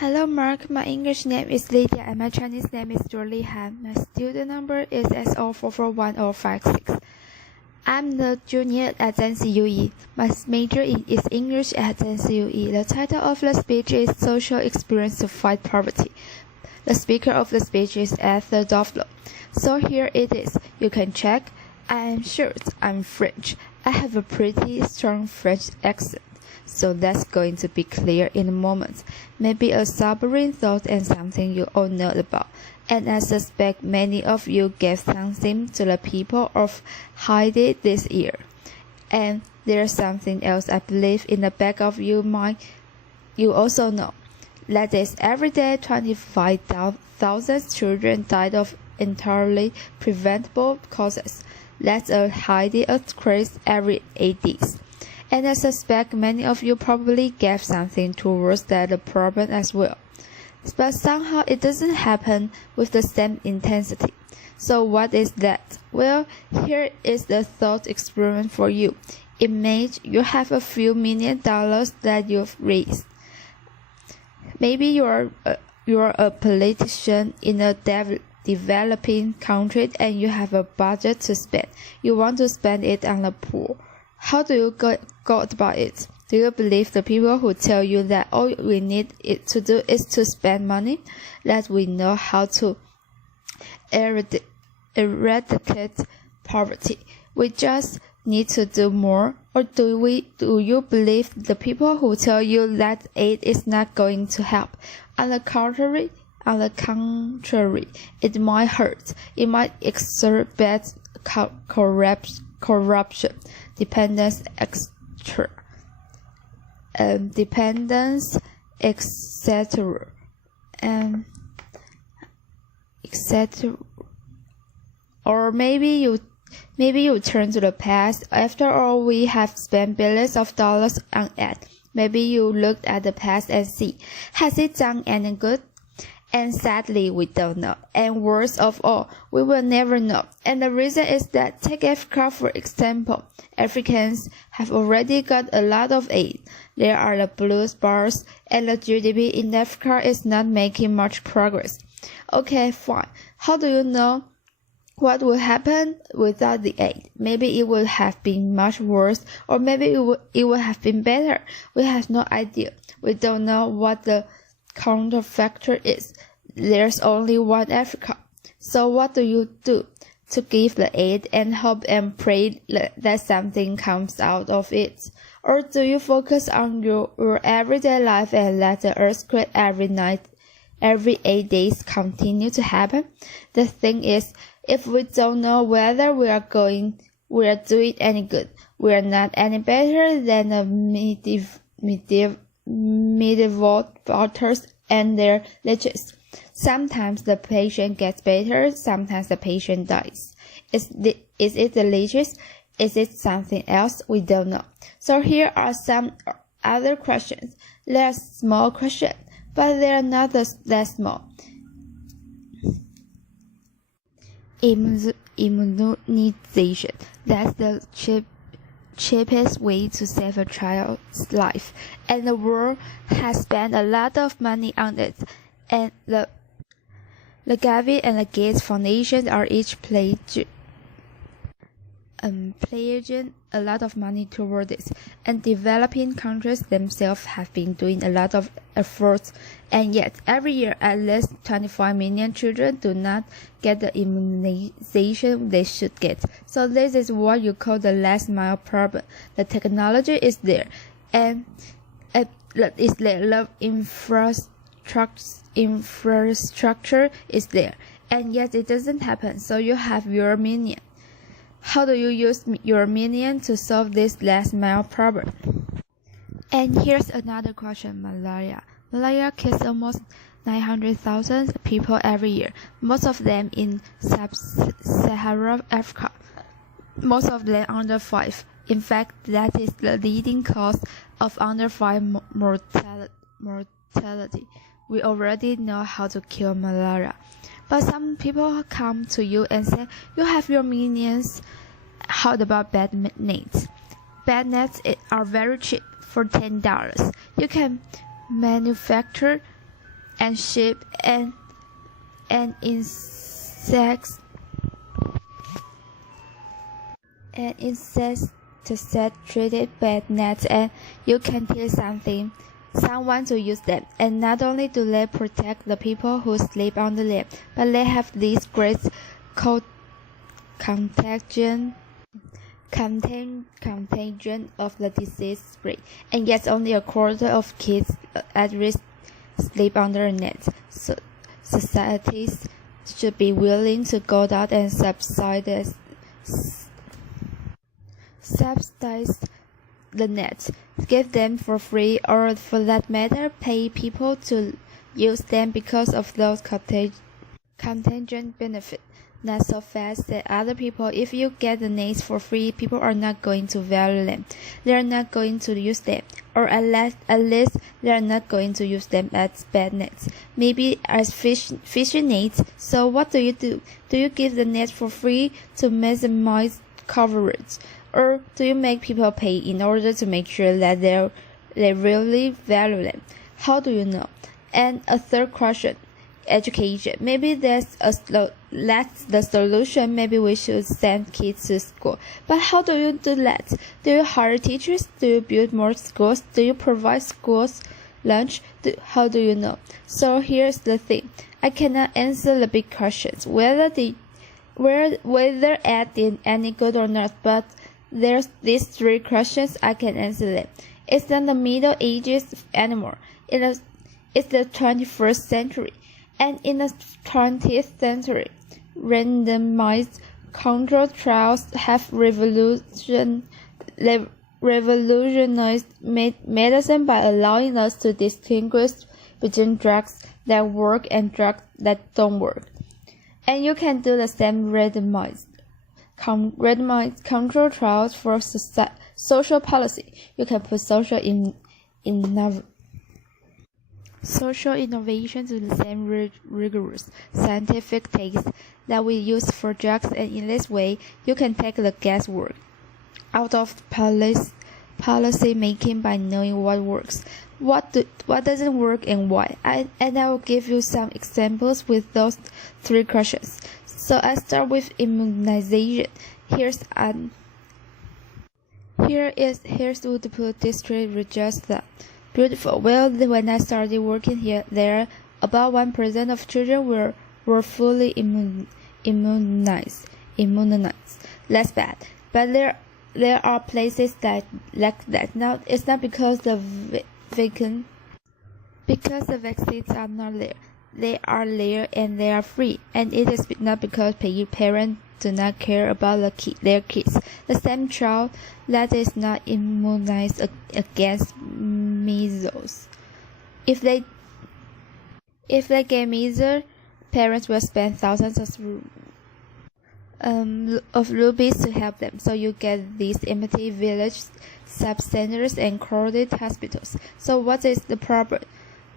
Hello Mark, my English name is Lydia and my Chinese name is Julie Han. My student number is SO441056. I'm the junior at NCUE. My major is English at NCUE. The title of the speech is Social Experience to Fight Poverty. The speaker of the speech is Esther Duflo. So here it is. You can check. I am short. I'm French. I have a pretty strong French accent. So that's going to be clear in a moment. Maybe a sobering thought and something you all know about. And I suspect many of you gave something to the people of Haiti this year. And there's something else I believe in the back of your mind you also know. That is, every day 25,000 children died of entirely preventable causes. That's a Haiti earthquake every 8 days. And I suspect many of you probably gave something towards that problem as well. But somehow it doesn't happen with the same intensity. So what is that? Well, here is the thought experiment for you. Imagine you have a few $1 million that you've raised. Maybe you're a politician in a developing country and you have a budget to spend. You want to spend it on the poor. How do you go about it? Do you believe the people who tell you that all we need to do is to spend money? That we know how to eradicate poverty. We just need to do more? Or do you believe the people who tell you that aid is not going to help? On the contrary, it might hurt. It might exacerbate corruption, dependence, etc. Or maybe you turn to the past. After all, we have spent billions of dollars on it. Maybe you looked at the past and see, has it done any good? And sadly, we don't know. And worst of all, we will never know. And the reason is that, take Africa for example. Africans have already got a lot of aid. There are the blues bars, and the GDP in Africa is not making much progress. Okay, fine. How do you know what will happen without the aid? Maybe it would have been much worse, or maybe it would have been better. We have no idea. We don't know what the counterfactor is. There's only one Africa. So what do you do? To give the aid and hope and pray that something comes out of it? Or do you focus on your everyday life and let the earthquake every 8 days continue to happen? The thing is, if we don't know whether we are doing any good, we are not any better than the medieval doctors and their leeches. Sometimes the patient gets better, sometimes the patient dies. Is it the leeches? Is it something else? We don't know. So here are some other questions. They're small questions, but they're not that small. Immunization. That's the cheapest way to save a child's life, and the world has spent a lot of money on it, and the Gavi and the Gates Foundations are each pledging a lot of money toward this, and developing countries themselves have been doing a lot of efforts, and yet every year at least 25 million children do not get the immunization they should get. So this is what you call the last mile problem. The technology is there, and the infrastructure is there, and yet it doesn't happen. So you have your minion. How do you use your minion to solve this last mile problem? And here's another question. Malaria. Malaria kills almost 900,000 people every year, most of them in sub-Saharan Africa, most of them under 5. In fact, that is the leading cause of under 5 mortality. We already know how to kill malaria. But some people come to you and say, you have your minions. How about bed nets? Bed nets are very cheap. For $10, you can manufacture and sheep and insects to set treated bed nets, and you can teach someone to use them. And not only do they protect the people who sleep on the land, but they have this great contagion of the disease spread. And yet only a quarter of kids at risk sleep under nets. So societies should be willing to go out and subsidize the nets, give them for free, or for that matter, pay people to use them because of those contingent benefits. Not so fast that other people. If you get the nets for free, people are not going to value them. They are not going to use them, or at least they are not going to use them as bed nets, maybe as fishing nets. So what do? Do you give the net for free to maximize coverage, or do you make people pay in order to make sure that they really value them? How do you know? And a third question, education. Maybe that's the solution. Maybe we should send kids to school. But how do you do that? Do you hire teachers? Do you build more schools? Do you provide schools lunch? How do you know? So here's the thing. I cannot answer the big questions, whether ad did any good or not, but there's these three questions I can answer them. It's not the Middle Ages anymore. It's the 21st century. And in the 20th century, randomized controlled trials have revolutionized medicine by allowing us to distinguish between drugs that work and drugs that don't work. And you can do the same randomized control trials for social policy. You can put social innovation to the same rigorous scientific takes that we use for drugs, and in this way, you can take the guesswork out of policy making by knowing what works, what doesn't work, and why. And I will give you some examples with those three questions. So I start with immunization. Here's Duflo district register. Beautiful. Well, when I started working here, there about 1% of children were fully immunized. That's bad. But there are places that like that. Now it's not because the vaccines are not there. They are there and they are free. And it is not because parents do not care about their kids. The same child that is not immunized against measles. If they get measles, parents will spend thousands of rupees to help them. So you get these empty village sub-centers and crowded hospitals. So what is the problem?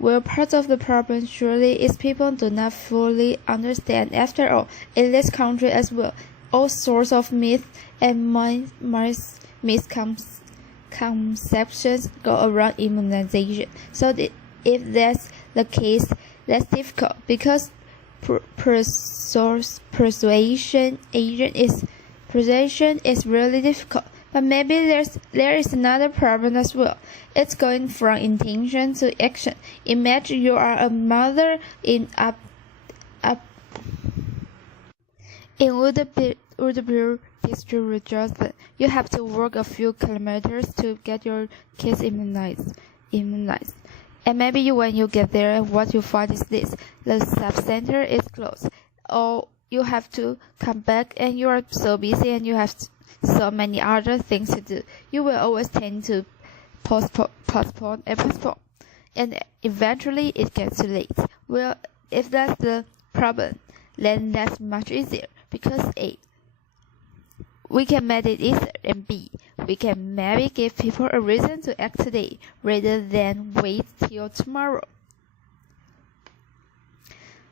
Well, part of the problem surely is people do not fully understand. After all, in this country as well, all sorts of myths and misconceptions go around immunization. So if that's the case, that's difficult because persuasion is really difficult. But maybe there is another problem as well. It's going from intention to action. Imagine you are a mother in Udapur district, Rajasthan. You have to walk a few kilometers to get your kids immunized. And maybe when you get there, what you find is this: the sub-center is closed, or you have to come back, and you are so busy, and you have so many other things to do. You will always tend to postpone, and eventually it gets too late. Well, if that's the problem, then that's much easier, because A, we can make it easier, and B, we can maybe give people a reason to act today rather than wait till tomorrow.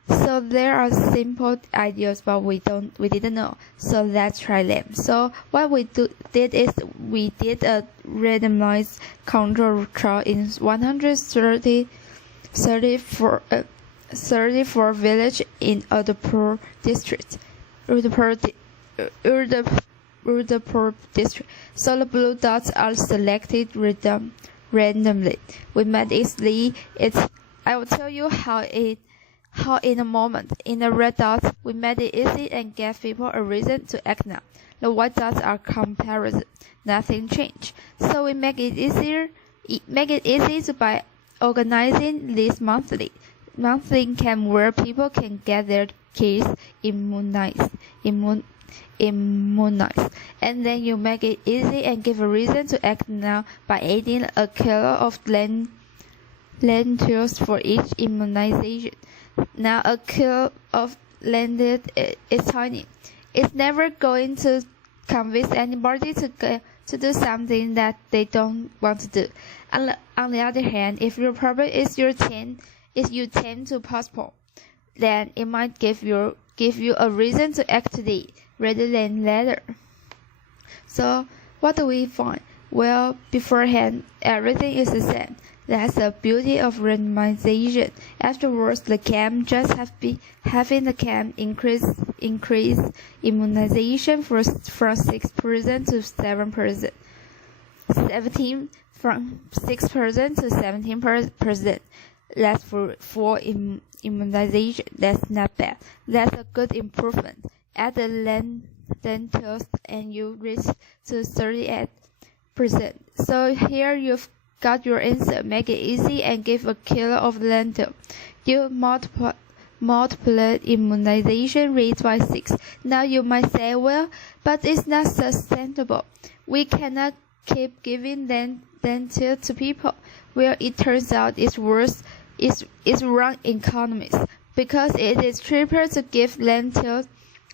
So there are simple ideas, but we didn't know. So let's try them. So what we did is we did a randomized control trial in 134 34 village in Udapur district. Udapur district. So the blue dots are selected randomly. We made easily. I will tell you how in a moment. In the red dots, we made it easy and gave people a reason to act now. The white dots are comparison. Nothing changed. So we make it easier. Make it easy to by organizing this monthly camp where people can get their kids immunized. And then you make it easy and give a reason to act now by adding a kilo of lentils for each immunization. Now a kilo of lentils is tiny. It's never going to convince anybody to do something that they don't want to do. On the other hand, if your problem is you tend to postpone, then it might give you a reason to act today rather than later. So what do we find? Well, beforehand, everything is the same. That's the beauty of randomization. Afterwards, the camp just having the camp increase immunization from 6% to 7%, 17 from 6% to 17%. That's for immunization. That's not bad. That's a good improvement. Add the lentils and you reach to 38%. So here you've got your answer. Make it easy and give a kilo of lentil. You multiply immunization rate by 6. Now you might say, well, but it's not sustainable. We cannot keep giving lentil to people. Well, it turns out it's worse. It's wrong economics because it is cheaper to give lentils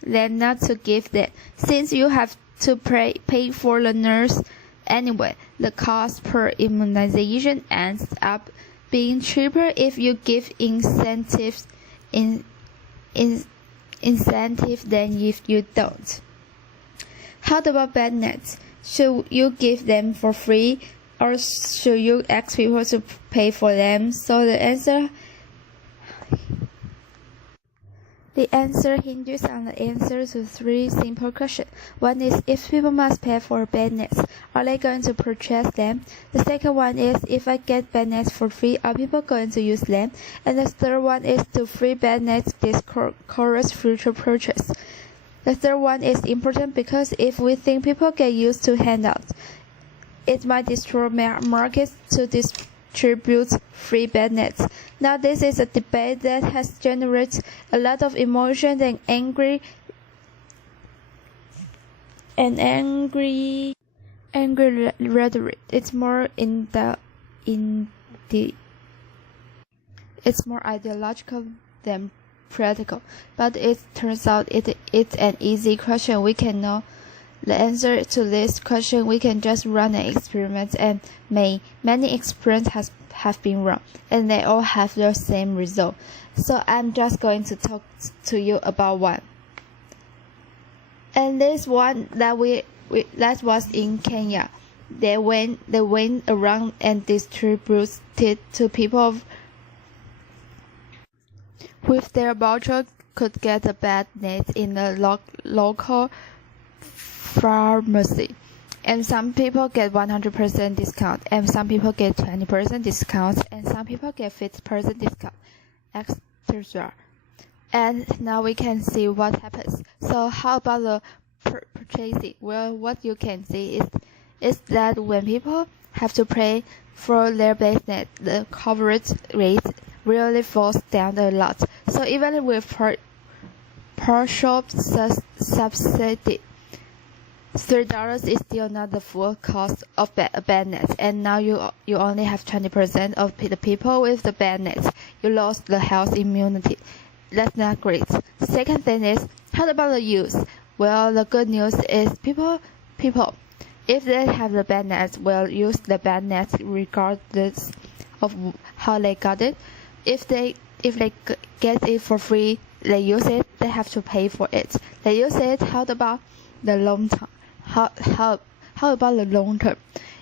than not to give them. Since you have to pay for the nurse anyway, the cost per immunization ends up being cheaper if you give incentive than if you don't. How about bed nets? Should you give them for free or should you ask people to pay for them? So the answer hinges on the answer to 3 simple questions. One is, if people must pay for bed nets, are they going to purchase them? The second one is, if I get bed nets for free, are people going to use them? And the third one is, do free bed nets discourage future purchase? The third one is important because if we think people get used to handouts, it might destroy markets to distribute free bed nets. Now this is a debate that has generated a lot of emotion and angry rhetoric. It's more ideological than practical. But it turns out it's an easy question. We can know the answer to this question. We can just run an experiment, and many experiments have been run, and they all have the same result. So I'm just going to talk to you about one. And this one that was in Kenya. They went around and distributed to people with their voucher could get a bed net in a local pharmacy. And some people get 100% discount, and some people get 20% discount, and some people get 50% discount, etc. And now we can see what happens. So how about the purchasing? Well, what you can see is that when people have to pay for their bed net, the coverage rate really falls down a lot. So even with partial subsidy, $3 is still not the full cost of a bed net, and now you only have 20% of the people with the bed nets. You lost the health immunity. That's not great. Second thing is, how about the use? Well, the good news is people, if they have the bed nets, will use the bed nets regardless of how they got it. If they get it for free, they use it. They have to pay for it. They use it. How about the long term? How about the long term?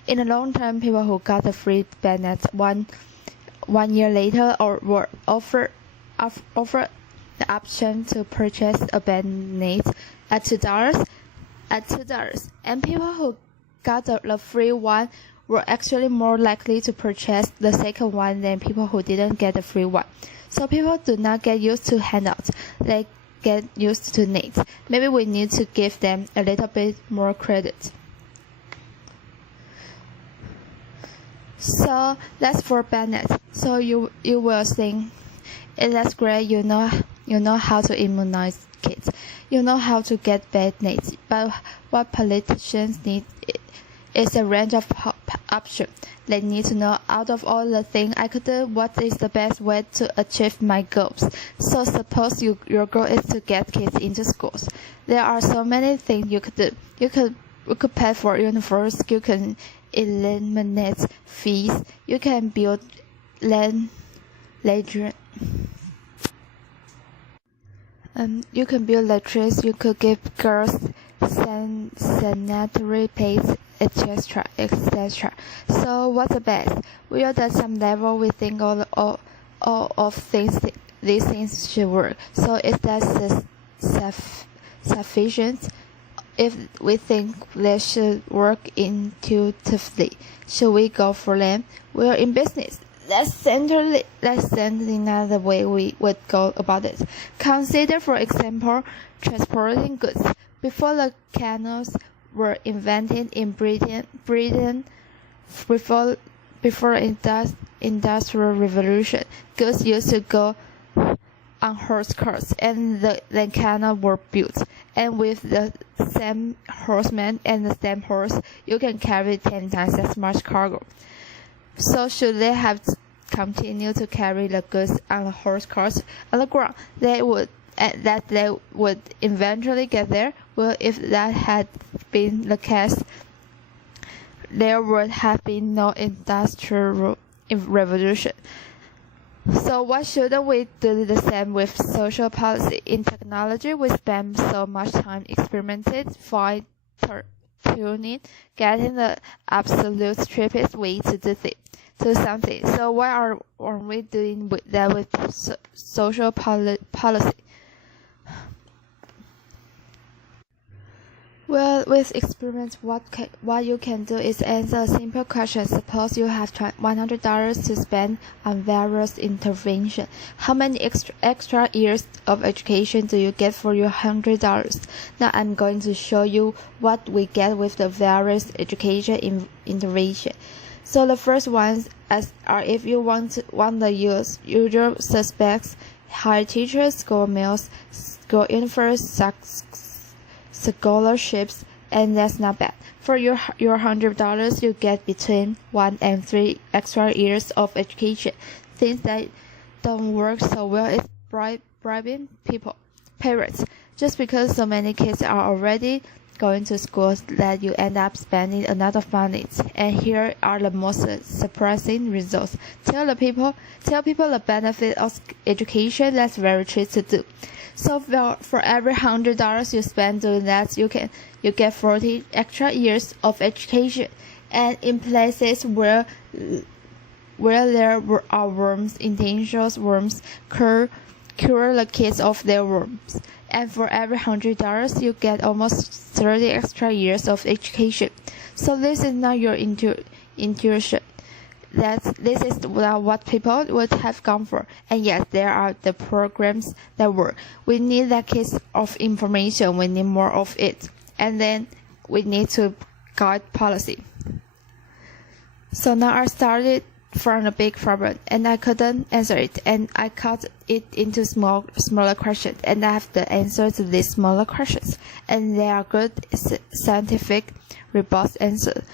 In the long term, people who got the free bed nets one year later or were offered offered the option to purchase a bandmate at $2, and people who got the free one were actually more likely to purchase the second one than people who didn't get the free one. So people do not get used to handouts, they get used to needs. Maybe we need to give them a little bit more credit. So that's for bandmates. So you will think, that's great, you know how to immunize kids. You know how to get bandmates. But what politicians need is a range of options. They need to know, out of all the things I could do, what is the best way to achieve my goals. So suppose your goal is to get kids into schools. There are so many things you could do. You could pay for university. You can eliminate fees. You can build land. You can build latrines. You could give girls sanitary pads, etc., etc. So what's the best? We are at some level we think all of things these things should work. So is that sufficient? If we think they should work intuitively, should we go for them? We are in business. Let's send another way we would go about it. Consider, for example, transporting goods. Before the canals were invented in Britain, before industrial revolution, goods used to go on horse cars, and the canal were built. And with the same horseman and the same horse, you can carry 10 times as much cargo. So should they have continued to carry the goods on the horse cars on the ground, they would eventually get there? Well, if that had been the case, there would have been no industrial revolution. So why shouldn't we do the same with social policy? In technology, we spend so much time experimenting, fine-tuning, getting the absolute cheapest way to do something. So why aren't we doing that with social policy? Well, with experiments, what you can do is answer a simple question. Suppose you have $100 to spend on various interventions. How many extra years of education do you get for your $100? Now I'm going to show you what we get with the various education intervention. So the first ones are if you want the usual suspects: hire teachers, school meals, school uniforms, scholarships, and that's not bad. For your $100, you get between 1 and 3 extra years of education. Things that don't work so well is bribing parents. Just because so many kids are already going to schools that you end up spending a lot of money. And here are the most surprising results. Tell people the benefit of education. That's very cheap to do. So for every $100 you spend doing that, you get 40 extra years of education. And in places where there are worms, intentional worms, cure the kids of their worms. And for every $100 you get almost 30 extra years of education. So this is not your intuition. This is what people would have gone for. And yes, there are the programs that work. We need that case of information. We need more of it. And then we need to guide policy. So now I started from a big problem, and I couldn't answer it. And I cut it into smaller questions. And I have the answer to these smaller questions. And they are good scientific, robust answers.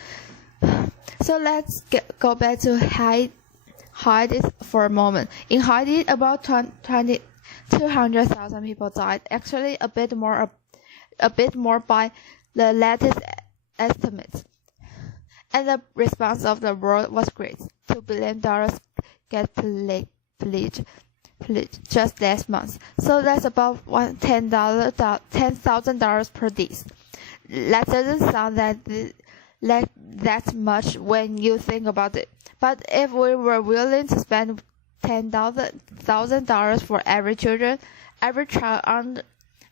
So let's go back to Haiti for a moment. In Haiti, about 200,000 people died. Actually, a bit more by the latest estimates. And the response of the world was great. $2 billion get pledged just last month. So that's about $10,000 per day. That doesn't sound that much when you think about it. But if we were willing to spend $10,000 for every child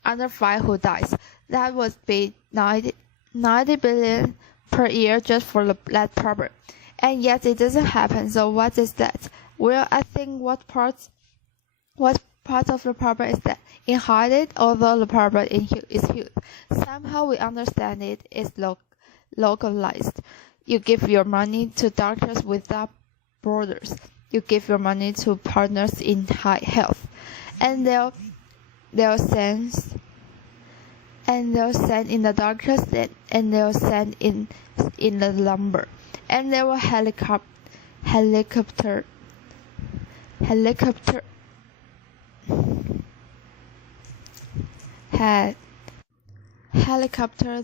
under 5 who dies. That would be 90 billion per year just for that problem. And yet it doesn't happen. So what is that? Well, I think what part of the problem is that in Haiti, although the problem is huge, somehow we understand it is localized. You give your money to Doctors Without Borders. You give your money to partners in high health, and they'll send in the doctors, and they'll send in the lumber, and they will helicopter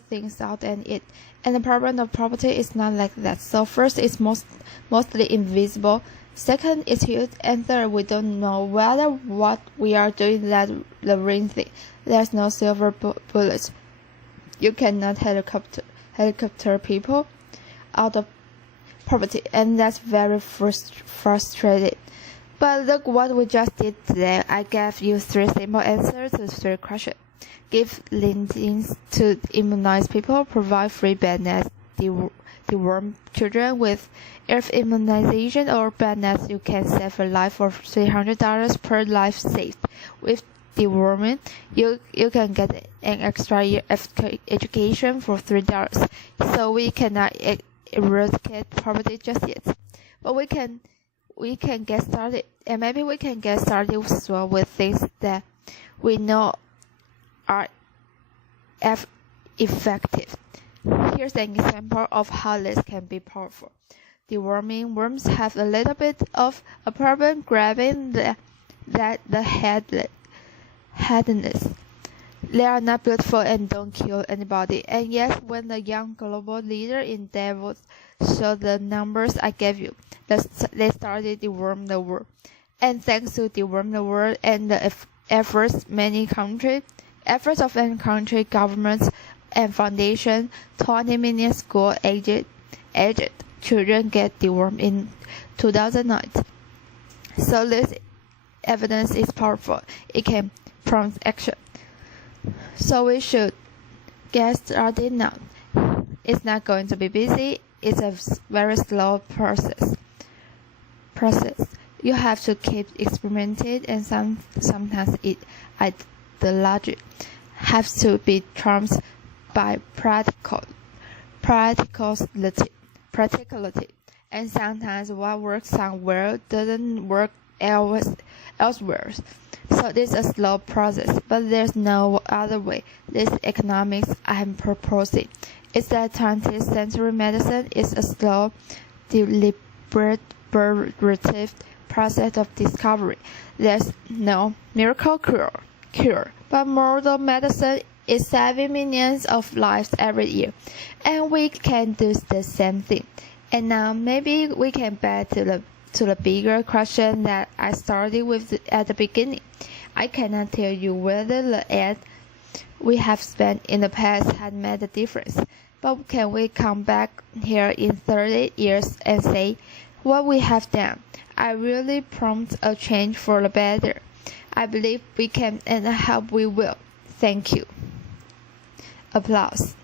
things out and the problem of property is not like that. So first, it's mostly invisible. Second, it's huge. And third, we don't know whether what we are doing that the ring thing. There's no silver bullet. You cannot helicopter people out of property, and that's very frustrating. But look what we just did today. I gave you 3 simple answers to 3 questions. Give lendings to immunize people, provide free bed nets, deworm children with if immunization or bed nets, you can save a life for $300 per life saved. With deworming, you can get an extra year of education for $3. So we cannot eradicate poverty just yet, but we can get started, and maybe we can get started as well with things that we know are effective. Here's an example of how this can be powerful. Deworming worms have a little bit of a problem grabbing the headness. They are not beautiful and don't kill anybody. And yes, when the young global leader in Davos showed the numbers I gave you, they started to deworm the world. And thanks to deworm the world and the efforts of many country governments and foundation, 20 million school-aged children get dewormed in 2009. So this evidence is powerful. It can prompt action. So we should get started now. It's not going to be busy. It's a very slow process. You have to keep experimenting, and sometimes the logic has to be trumped by practicality, and sometimes what works somewhere doesn't work elsewhere. So this is a slow process, but there's no other way. This economics I'm proposing is that 20th century medicine is a slow, deliberative process of discovery. There's no miracle cure, but modern medicine is saving millions of lives every year, and we can do the same thing. And now maybe we can back to the bigger question that I started with at the beginning. I cannot tell you whether the ad we have spent in the past had made a difference, but can we come back here in 30 years and say what we have done? I really prompt a change for the better. I believe we can, and I hope we will. Thank you. Applause.